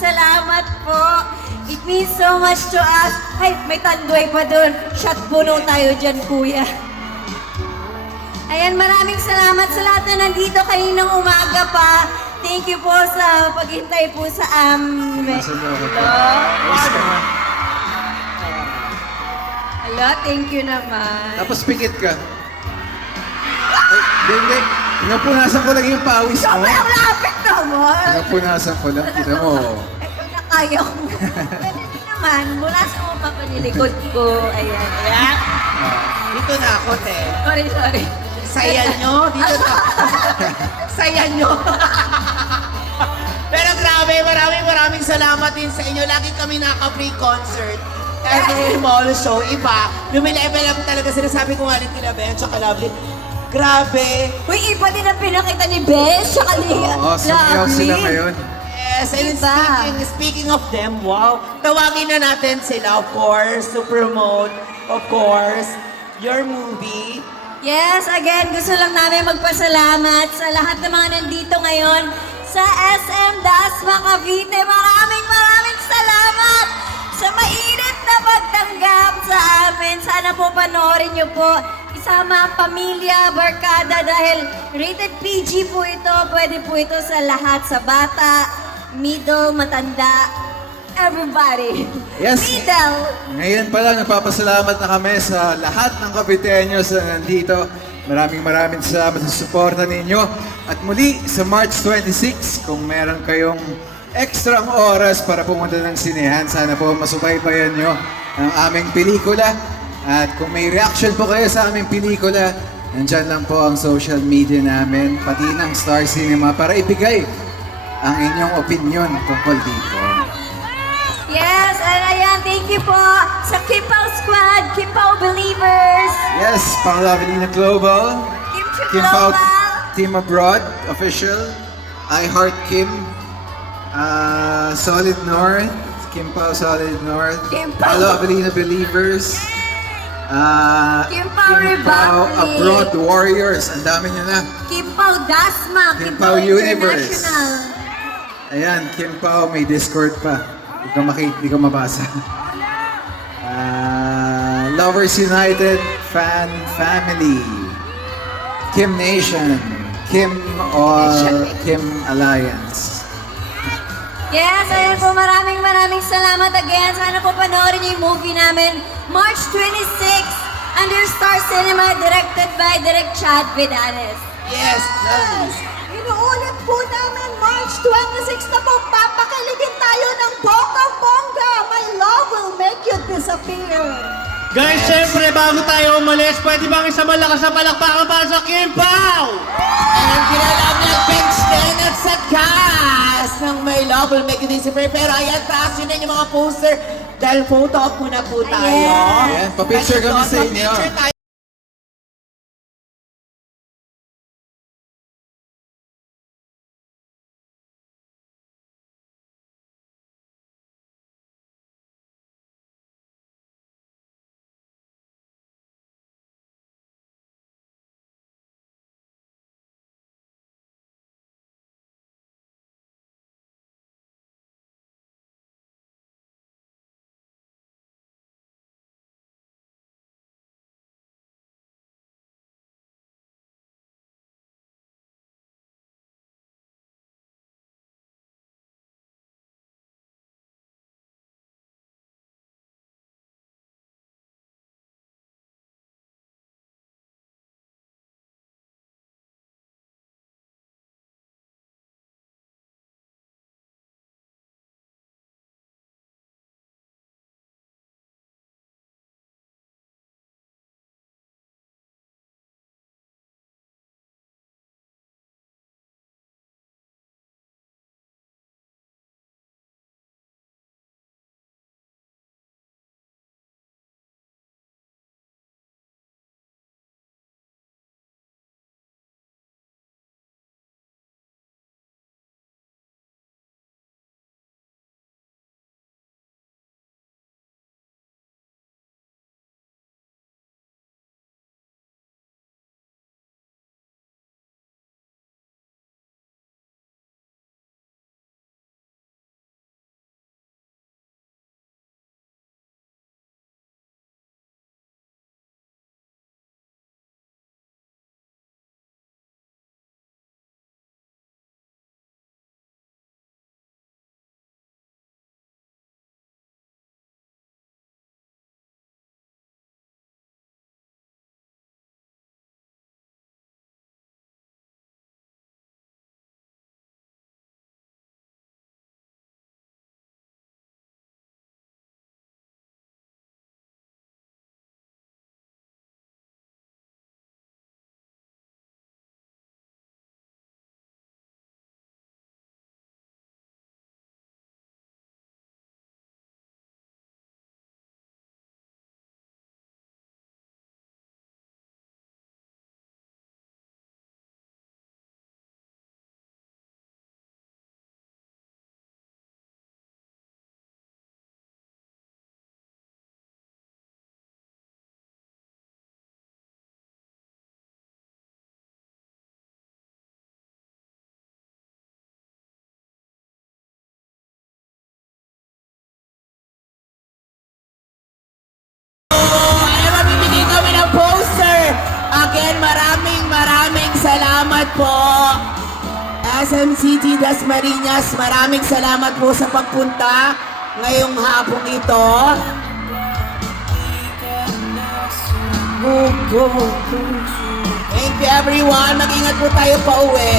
salamat po. It means so much to us. Ay, may tanduay pa doon. Shot puno tayo dyan, kuya. Ayan, maraming salamat sa lahat na nandito kaninang umaga pa. Thank you po sa paghintay po sa amin. Hello, thank you naman. Tapos pikit ka. Ay, hindi. Pinapunasan ko lang yung pawis mo. Sobrang lapit naman. Pinapunasan ko lang. Kita mo. Ito na kaya ko. Pwede din naman, mula sa upa pa nilikod ko. Ayan, ayan. Dito na ako, te. Sorry. Saya nyo. Dito na ako. Saya nyo. Pero grabe, maraming salamat din sa inyo. Lagi kami naka-free concert. Every mall show, iba. Lumilevel up talaga. Sinasabi ko nga rin kila Ben, tsaka Lovely. Grabe. Uy, iba din ang pinakita ni Bes, tsaka ni Oo, sumayaw sila ngayon. Yes, and Iba. speaking of them, wow. Tawagin na natin sila, of course, to promote, of course, your movie. Yes, again, gusto lang namin magpasalamat sa lahat ng mga nandito ngayon sa SM Dasma Cavite. Maraming salamat sa mainit na pagtanggap sa amin. Sana po panoorin niyo po. Isama ang pamilya, barkada dahil rated PG po ito. Pwede po ito sa lahat, sa bata, middle, matanda, everybody. Yes. Middle. Ngayon pala, nagpapasalamat na kami sa lahat ng Caviteños na nandito. Maraming salamat sa suporta ninyo. At muli, sa March 26, kung meron kayong extra oras para pumunta ng sinehan, sana po masubaybayan nyo ang aming pelikula. At kung may reaction po kayo sa aming pelikula, nandyan lang po ang social media namin, pati ng Star Cinema, para ibigay ang inyong opinion tungkol dito. Yes, and ayan, thank you po sa Kipaw Squad, Kipaw Believers, Yes, pang Lovelina Global, Kim Pao Global, Team Abroad, Official, I Heart Kim, Solid North, Kim Pao Solid North, Kim Pao. Lovelina Believers, Kim Pao Republic. Abroad Warriors, ang dami nyo na. Kipaw Dasma, Kim Kipaw Pao Universe. International. Ayan, Kim Pao, may Discord pa. Hindi ko mabasa. Lovers United Fan Family, Kim Nation, Kim Alliance. Yes, ayun po, maraming salamat again. Sana po panoorin niyo yung movie namin, March 26, under Star Cinema, directed by Direk Chad Vidanes. Yes, Lovely. Inuulit po namin, March 26 na po, papakiligin tayo ng bonggang-bongga. My love will make you disappear. Guys, syempre, bago tayo umalis, pwede bang isang malakas na palakpakan para sa Kim Pao? And kinalab ng bench din at sa cast ng My Love Will Make You Disappear. Pero ayan, taas yun na yung mga poster dahil photo op muna po tayo. Ayan, pa-picture kami sa inyo. Pa-picture tayo. maraming salamat po. SMCG Dasmariñas, maraming salamat po sa pagpunta ngayong hapong ito. Thank you everyone. Mag-ingat po tayo pa uwi.